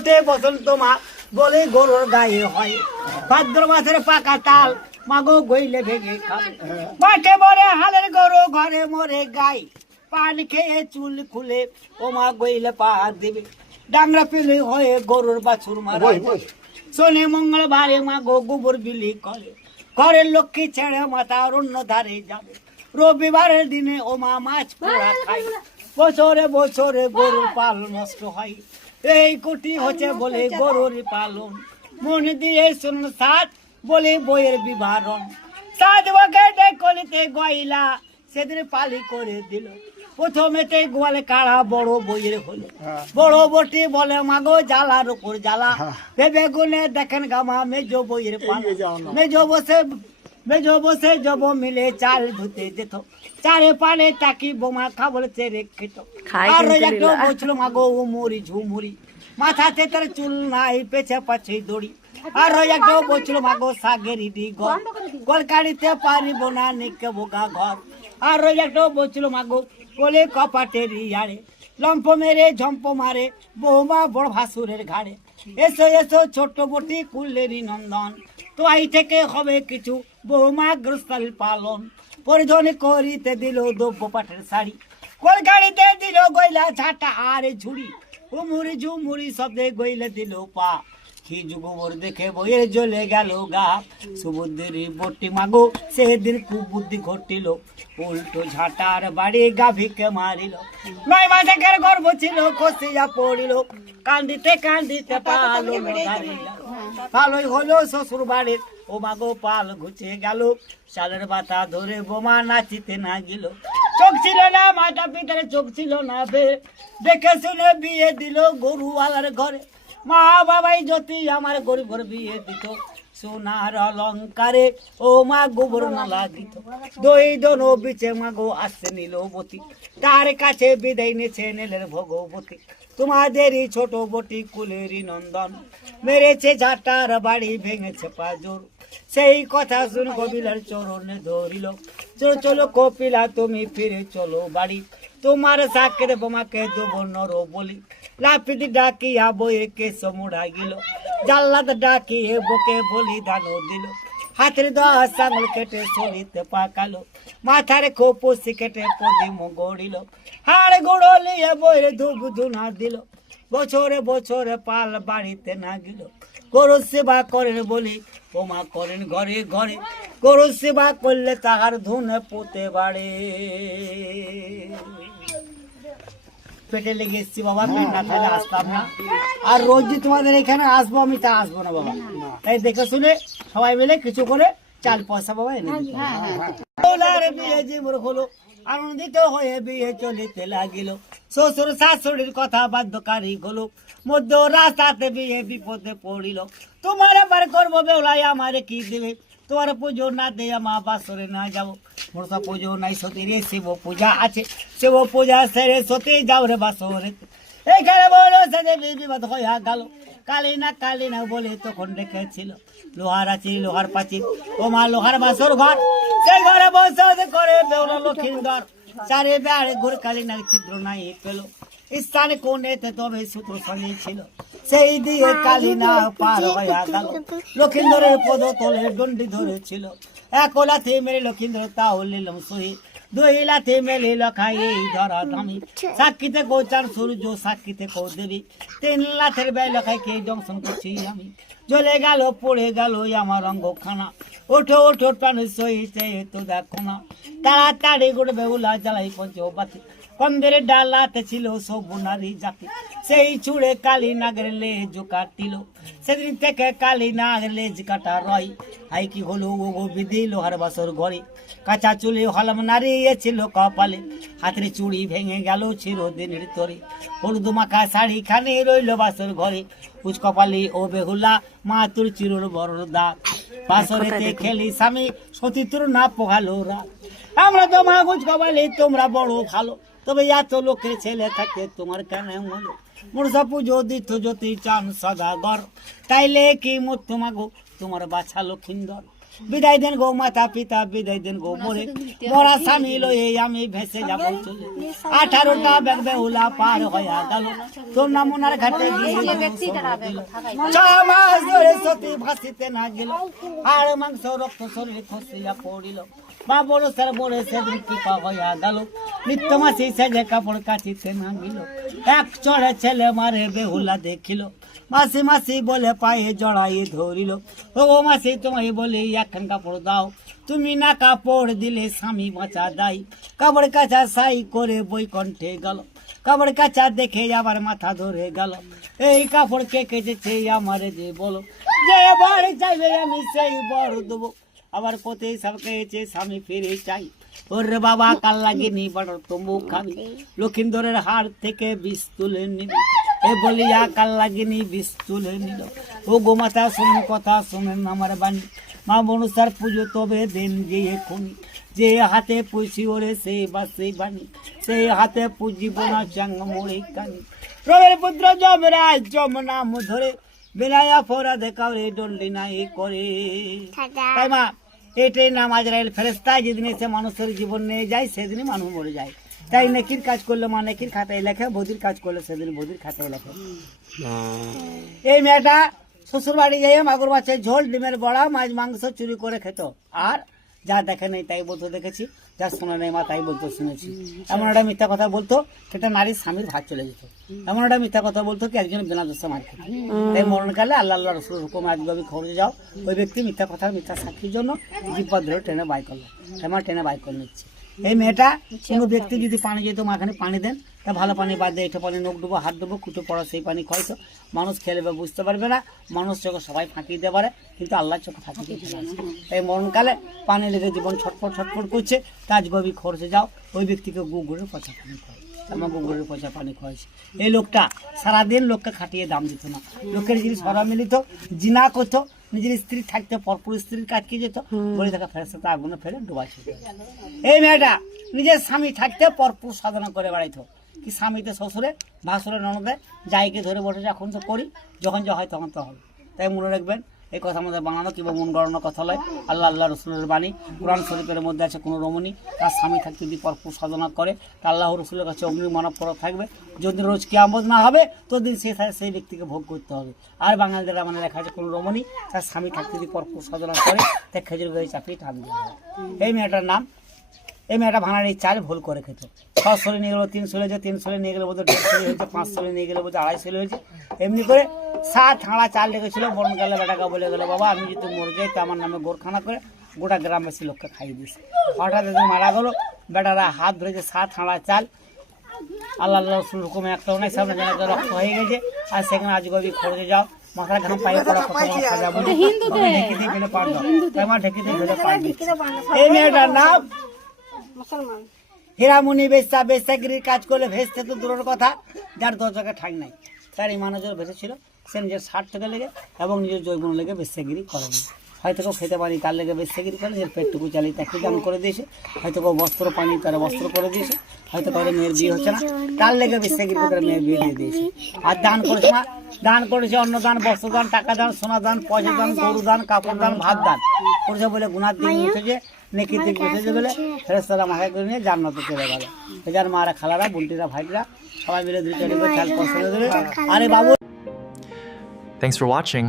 ওঠে বসন্ত মা বলে গরুর গায়ে হয় ভাদ্র মাসের পাকা তাল মাগো গইলে ভেঙে খাবে মাঠে মরে হালের গরু ঘরে মরে গাই পান খেয়ে চুল খুলে ও মা গইলে পা দেবে ডাংরা পেলে হয়ে গরুর বাছুর মারা শনি মঙ্গলবারে মাগো গোবর বিলি করে ঘরের লক্ষ্মী ছেড়ে মাথা অন্য ধারে যাবে রবিবারের দিনে ও মা মাছ পোড়া খায় বছরে বছরে গরুর পাল নষ্ট হয় এই কুটি হচ্ছে বলে গরুর পালন মন দিয়ে শুনুন সাত বলে বইয়ের বিবরণ সাত বকে কলিতে গইলা সেদিন পালি করে দিল প্রথমেতে গোয়ালে কাড়া বড় বইয়ের হলো বড় বটি বলে মাগো জ্বালার উপর জ্বালা ভেবে গুনে দেখেন গামা মেজ বইয়ের পাল মেজ বসে জব মিলে চাল ধুতে যেত চারে পালে টাকি বোমা খাবল চেরে খেত আর একটু বলছিল মাগো উমুরি ঝুমুরি মাথাতে তার চুল নাই পেছে পাছে দড়ি আর একটু বলছিল মাগো সাগের ইডি ঘর কলকাড়িতে পারিব না নিকে বোকা ঘর আর একটু বলছিল মাগো বলে কপাটের ইয়ারে লম্প মেরে ঝম্প মারে বৌমা বড় ভাসুরের ঘাড়ে এসো এসো ছোট্ট বটি কুলেরই নন্দন তো আই থেকে হবে কিছু বৌমা গ্রস্তাল পালন পরিধান করিতে দিল দ্রব্য পাটের শাড়ি কলকাড়িতে দিল গইলা ঝাঁটা আর ঝুড়ি উমুরি ঝুমুরি শব্দে গইলে দিল পা কি যুগবর দেখে বইয়ে জ্বলে গেল গা সুবুদ্ধির বটি মাগো সেদিন কুবুদ্ধি ঘটিল উল্টো ঝাঁটার বাড়ি গাভীকে মারিল 9 মাসের গর্ভ ছিল কষিয়া পড়িল কান্দিতে কান্দিতে পালই হলো শ্বশুর বাড়ির ও মাগো পাল ঘুচে গেল শালের বাতা ধরে বোমা নাচিতে না গেল চোখ ছিল না মাথা পিতারে চোখ ছিল না দেখে শুনে বিয়ে দিল গরুওয়ালার ঘরে মা বাবাই যদি আমার গরিব বিয়ে দিত সোনার অলঙ্কারে ও মা গোবর না লাগিত দই দোনো বিচে মাগো আসতে নিল বতী তার কাছে বিদায় নেছে নেলের ভগবতী তোমাদেরই ছোট বটি কুলেরই নন্দন মেরেছে ঝাঁটার বাড়ি ভেঙেছে পাজর সেই কথা শুন কবিলার চরণে ধরিল চলো চলো কপিলা তুমি ফিরে চলো বাড়ি তোমার সাকের বোমাকে দেবো নর বলি লাফিটি ডাকিয়া বইয়ে কেশ মুড়া গেল জাল্লাদ ডাকিয়ে বকে বলি দানো দিল হাতের 10 আঙুল কেটে চলিতে পাকালো মাথার খোপসি কেটে পদিম গড়িল হাড় গুঁড়ো নিয়ে বইয়ে ধূপ ধুনা দিল বছরে বছরে পাল বাড়িতে না গেল গরু সেবা করেন বলি ওমা করেন ঘরে ঘরে গরু সেবা করলে তাহার ধুনে পোতে বাড়ে পেটে লেগে এসছি বাবা পেট না থাকলে আসতাম না আর রোজ যে তোমাদের এখানে আসবো আমি তা আসবো না বাবা তাই দেখে শুনে সবাই মিলে কিছু করে চাল পয়সা বাবা এনে বিয়ে জীবন হলো আনন্দিত হয়ে বিয়ে চলিতে লাগিল শ্বশুর শাশুড়ির কথা বাধ্যকারী হলো মধ্য রাস্তাতে বিয়ে বিপদে পড়িল তোমার এবার করবো বেউলাই আমারে কি দেবে তোমার পুজো না দিয়ে মা বাসরে না যাবো মনসা পুজো নাই সতী রে শিব পূজা আছে শিব পূজা সেরে সতী যাও রে বাসরে এইখানে বলো সেদিন বিবাদ হইয়া গেল কালী না বলে তখন রেখেছিল লোহার আছে লোহার পাচিল ও মা লোহার বাসর ঘর সেই ঘরে বসে করে বেউলা লক্ষিন্দর চারে বেড়ে ঘুর কালী না ছিদ্র নাই পেল স্থানে কোনেতে তবে সূত্র সঙ্গে ছিল সেই দিয়ে কালী না পার হইয়া গেল লক্ষিন্দরের পদ তলে দণ্ডি ধরেছিল এক লাথি মেরে লক্ষিন্দর তাও নিলাম সহি 2 লাথি মেলে লখাই এই ধরা ধামি সাক্ষীতে গোচার সূর্য সাক্ষীতে কো দেবী 3 লাথের বেল লখাই কে জংশন করছি আমি জ্বলে গেল পড়ে গেল আমার অঙ্গখানা ওঠো ওঠো প্রাণ সহিতে তো দেখো না তাড়াতাড়ি গোড়ে বেউলা জ্বালাই পঞ্চবাতি কন্দের ডালাতে ছিল সব নারী জাতি সেই ছুড়ে কালী নাগের লেজ কাটিল সেদিন থেকে কালী নাগ লেজ কাটা রয় হাই কি হলো ও বিধি লোহার বাসর ঘরে কাঁচা চুলে হলম নারী ছিল কপালে হাতের চুড়ি ভেঙে গেল চিরদিনের তরে হলুদ মাখা শাড়ি খানে রইল বাসর ঘরে উচকপালি ও বেহুলা মা তোর চিরর বড় দাগ বাসরেতে খেলি স্বামী সতী তোর না পোহালো রাত আমরা তো মা উচকপালি তোমরা বড় ভালো তবে এত লোকের ছেলে থাকে তোমার কেন হলো মনসা পুজো দিত যদি চান সদাগর তাইলে কি মত মাগো তোমার বাছা লক্ষিন্দর বিদায় দেন গো মাতা পিতা, বিদায় দেন গো মোরে, মরা স্বামী লয়ে আমি ভেসে যাব চলে। 18টা বেহুলা পার হইয়া গেল, তোর নামুনার ঘাটে গিয়ে 6 মাস ধরে সতী ভাসিতে না গেল, হাড় মাংস রক্ত শরীরে খসিয়া পড়িল। মা বড় স্যার বড় সেদিন কৃপা হইয়া গেল, নিত্য মাসি সেজে কাপড় কাচিতে না গেল। এক চড়ে ছেলে মারে বেহুলা দেখিল, মাসি মাসি বলে পায়ে জড়াই ধরিল। ও মাসি তোমায় বলে একখান কাপড় দাও, তুমি না কাপড় দিলে স্বামী বাঁচা দাই। কাপড় কাচা সাই করে বৈকণ্ঠে গেল, কাপড় কাচা দেখে আবার মাথা ধরে গেল। এই কাপড় কে কেচেছে আমারে যে বলো, যে বর চাইবে আমি সেই বর দেবো। আবার কোথায় সব খেয়েছে স্বামী ফিরে চাই, ওরে বাবা কাল লাগিনি বড় তম্বু খাবি, লক্ষিন্দরের হাড় থেকে বিষ তুলে নিবি। এ বলিয়া কাল লাগিনি বিষ তুলে নিল। ও গোমাতা শুনুন কথা, শুনেন আমার বাণী, মা মনুষার পুজো তবে দেন যে এখনই, যে হাতে পুষি ওরে সে বা সেই বাণী, সেই হাতে পুজিব না চাঙ্গ মোড়ে কানি। প্রবের পুত্র যমরাজ যম নাম ধরে, বেলায়া ফোরা দেখাও রে ডন্ডি নাই করে। তাই মা এটাই নাম আজরাইল ফেরেশতা, যেদিন এসে মানুষের জীবন নিয়ে যায় সেদিনই মানুষ মরে যায়। তাই নেকির কাজ করলে মা নেকির খাতায় লেখে, বদির কাজ করলে সেদিন বদির খাতায় লেখে। এই মেয়েটা শ্বশুর বাড়ি গিয়ে মাগুর মাছের ঝোল, ডিমের বড়া, মাছ মাংস চুরি করে খেত। আর যা দেখে নেই তাই বলতো দেখেছি, যা শোনে নেই মা তাই বলতো শুনেছি। এমন একটা মিথ্যা কথা বলতো সেটা নারীর স্বামীর ভাগ চলে যেত। এমন একটা মিথ্যা কথা বলতো কি একজন বিনা দোষে মার খেত। তাই মরণকালে আল্লাহ আল্লাহ রসুলের হুকুমে আজগবি খবরে যাও, ওই ব্যক্তি মিথ্যা কথার মিথ্যা সাক্ষীর জন্য জিব্বা ধরে ট্রেনে বাই করলো, আমার ট্রেনে বাই করে নিচ্ছে। এই মেয়েটা কোনো ব্যক্তি যদি পানি যেত মাখানে পানি দেন, তা ভালো পানি বাদ দিয়ে এটা পানি নখ ডুবো হাত ডুবো কুটো পড়া সেই পানি খাইতো। মানুষ খেলে বা বুঝতে পারবে না, মানুষ চোখে সবাই ফাঁকি দিতে পারে কিন্তু আল্লাহর চোখে ফাঁকি দিতে পারে। এই মরণকালে পানি লেগে জীবন ছটফট ছটফট করছে, কাজ গভীর খরচে যাও, ওই ব্যক্তিকে গুগুরের পচা পানি খাওয়ায়। আমার গুগুরের পচা পানি খাওয়াইছে। এই লোকটা সারাদিন লোককে খাটিয়ে দাম দিত না, লোকের জিনিস সরা মিলিত, জিনা করতো, নিজের স্ত্রী থাকতে পরপুর স্ত্রীর কাজ কি যেত, বলে থাকা ফেরেশতা আগুনে ফেলে ডুবাইছে। এই মেয়েটা নিজের স্বামী থাকতে পরপুর সাধনা করে বেড়াইতো, কি স্বামীতে শ্বশুরে ভাসুরে ননদে যাইকে ধরে বসে এখন তো করি, যখন যা হয় তখন তো হবে। তাই মনে রাখবেন এই কথা আমাদের বানানো কিংবা মন গড়ানোর কথা নয়, আল্লাহ আল্লাহ রসুলের বাণী। কোরআন শরীফের মধ্যে আছে কোনো রমণী তার স্বামী থাকতে যদি পরপুর সাধনা করে তা আল্লাহ রসুলের কাছে অগ্নি মানব পড়া থাকবে, যদি রোজ কিয়ামত না হবে ততদিন সেই ব্যক্তিকে ভোগ করতে হবে। আর বাঙালিদের মানে লেখা আছে কোনো রমণী তার স্বামী থাকতে যদি পরপুর সাধনা করে তা খেজুর গায়ে চাপিয়ে টান দেওয়া হবে। এই মেয়েটার নাম, এই মেয়েটা ভাঙাড়ি চাল ভুল করে খেত। 6 শোলে নিয়ে গেলো 3 শোলে, 3 শোলে নিয়ে গেলে বোধ 1.5 শোলে হয়েছে, 5 শোলে নিয়ে গেলে বোধ 2.5 শোলে হয়েছে। এমনি করে 7 হাঁড়া চাল লেগেছিল। বনকালে বেটাকে বলে গেলো, বাবা আমি যদি মরে যাই তো আমার নামে গোরখানা করে গোটা গ্রামবাসী লোককে খাইয়ে দিস। হঠাৎ একদিন মারা গেলো, বেটারা হাত ধরেছে 7 হাঁড়া চাল, আল্লাহ আল্লাহ রসুল হুকুমে একটা নাই সামনে যেন রক্ত হয়ে গেছে। আর সেখানে আজ গভীর খরচে যাও, মাথার ঘাম পায়ে পড়া কথা যাবো ঢেকে দিয়ে ফেলে পারবে, আমার ঢেকে দিয়ে ফেলে পারবে। এই মেয়েটার নাম হীরামণি বেশ্যা, বেশ্যাগিরির কাজ করলে ভেসতে তো দূরের কথা, যার 10 জায়গায় ঠাঁই নাই। তার এই মানুষের ভেসেছিল, সে নিজের স্বার্থকে লেগে এবং নিজের জৈবন লেগে বেশ্যাগিরি করেন। হয়তো কেউ খেতে পারি তার লেগে বেশ্যাগিরি করে, নিজের পেটটুকু চালিয়ে তাকে দান করে দিয়েছে। হয়তো কেউ বস্ত্র পানি তারা বস্ত্র করে দিয়েছে, হয়তো কারো মেয়ের বিয়ে হচ্ছে না তার লেগে বেশ্যাগিরি করে মেয়ের বিয়ে দিয়ে দিয়েছে। আর দান করেছে না, দান করেছে অন্নদান, বস্ত্রদান, টাকা দান, সোনা দান, পয়সা দান, গরু দান, কাপড় দান, ভাত দান করেছে বলে গুনার দিন উঠেছে, নেকির দিক উঠেছে বলে ফেরেশতারা মাথায় করে নিয়ে জান্নাতে চলে গেল। যার মারা খালারা বোনটিরা ভাইরা সবাই মিলে 2 চাল পয়সা দেবে। আরে বাবু, Thanks for watching.